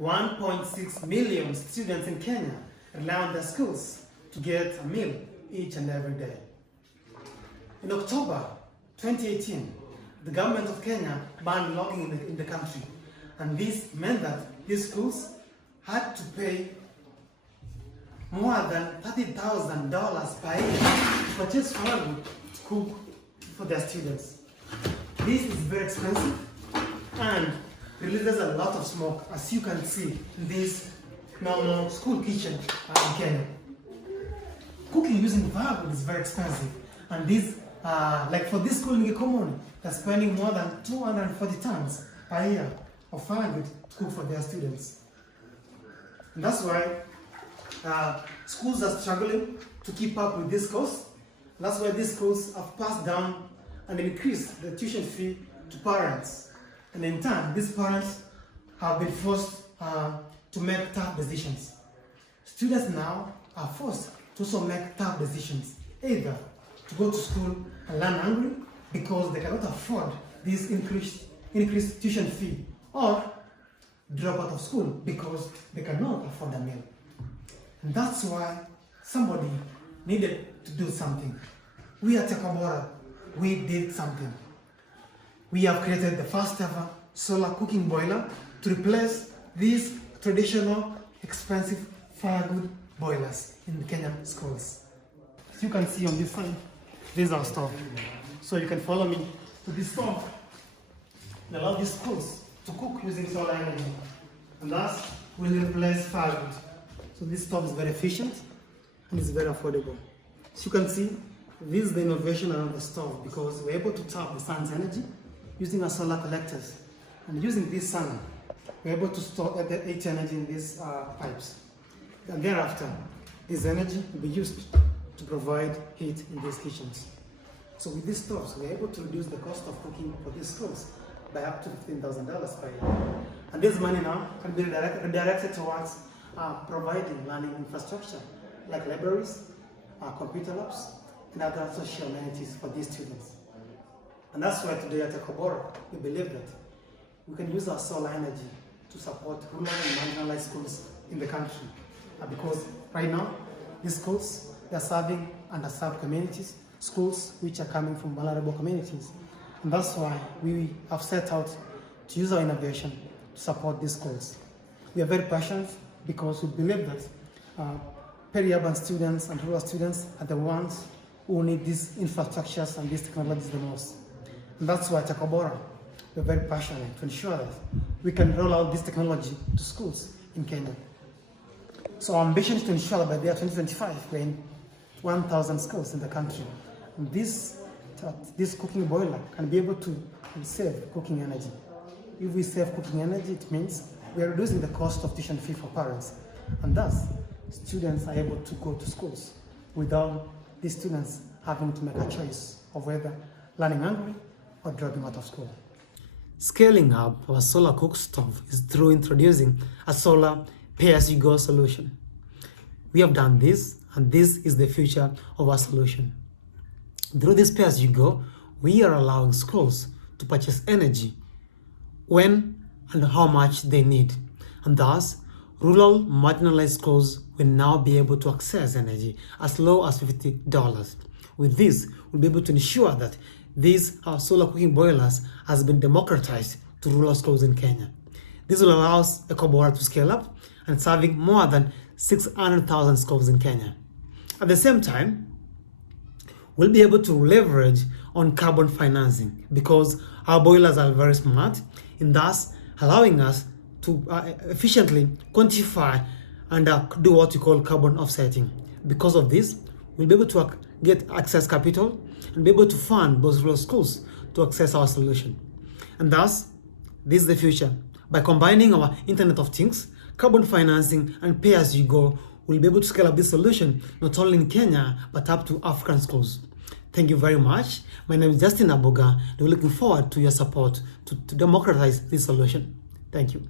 1.6 million students in Kenya rely on their schools to get a meal each and every day. In October 2018, the government of Kenya banned logging in the country, and this meant that these schools had to pay more than $30,000 per year to purchase firewood to cook for their students. This is very expensive and releases a lot of smoke, as you can see in this normal school kitchen in Kenya. Cooking using firewood is very expensive, and this, like for this school in Ecobora, they're spending more than 240 tons per year of firewood to cook for their students. And that's why schools are struggling to keep up with this cost. That's why these schools have passed down and increased the tuition fee to parents. And in turn, these parents have been forced to make tough decisions. Students now are forced to also make tough decisions, either to go to school and learn hungry because they cannot afford this increased tuition fee, or drop out of school because they cannot afford a meal. And that's why somebody needed to do something. We at Ecobora, we did something. We have created the first ever solar cooking boiler to replace these traditional expensive firewood boilers in the Kenyan schools. As you can see on this side, this is our stove. So you can follow me to this stove. They allow these schools to cook using solar energy, and thus will replace firewood. So this stove is very efficient and it's very affordable. As you can see, this is the innovation around the stove, because we're able to tap the sun's energy using our solar collectors, and using this sun, we're able to store the heat energy in these pipes. And thereafter, this energy will be used to provide heat in these kitchens. So with these stoves, we're able to reduce the cost of cooking for these schools by up to $15,000 per year. And this money now can be redirected towards providing learning infrastructure like libraries, computer labs, and other social amenities for these students. And that's why today at Ecobora, we believe that we can use our solar energy to support rural and marginalized schools in the country. Because right now, these schools, they're serving underserved communities, schools which are coming from vulnerable communities. And that's why we have set out to use our innovation to support these schools. We are very passionate because we believe that peri-urban students and rural students are the ones who need these infrastructures and these technologies the most. And that's why at Ecobora, we're very passionate to ensure that we can roll out this technology to schools in Kenya. So our ambition is to ensure that by the year 2025, we're in 1,000 schools in the country. And this cooking boiler can be able to save cooking energy. If we save cooking energy, it means we are reducing the cost of tuition fee for parents. And thus, students are able to go to schools without these students having to make a choice of whether learning hungry or dropping out of school. Scaling up our solar cook stove is through introducing a solar pay-as-you-go solution. We have done this, and this is the future of our solution. Through this pay-as-you-go, we are allowing schools to purchase energy when and how much they need, and thus rural marginalized schools will now be able to access energy as low as $50. With this, we'll be able to ensure that these solar cooking boilers has been democratized to rural schools in Kenya. This will allow Ecobora to scale up and serving more than 600,000 schools in Kenya. At the same time, we'll be able to leverage on carbon financing because our boilers are very smart, and thus allowing us to efficiently quantify and do what we call carbon offsetting. Because of this, we'll be able to get access capital and be able to fund those rural schools to access our solution. And thus, this is the future. By combining our Internet of Things, carbon financing, and pay-as-you-go, we'll be able to scale up this solution not only in Kenya, but up to African schools. Thank you very much. My name is Justin Abuga, and we're looking forward to your support to democratize this solution. Thank you.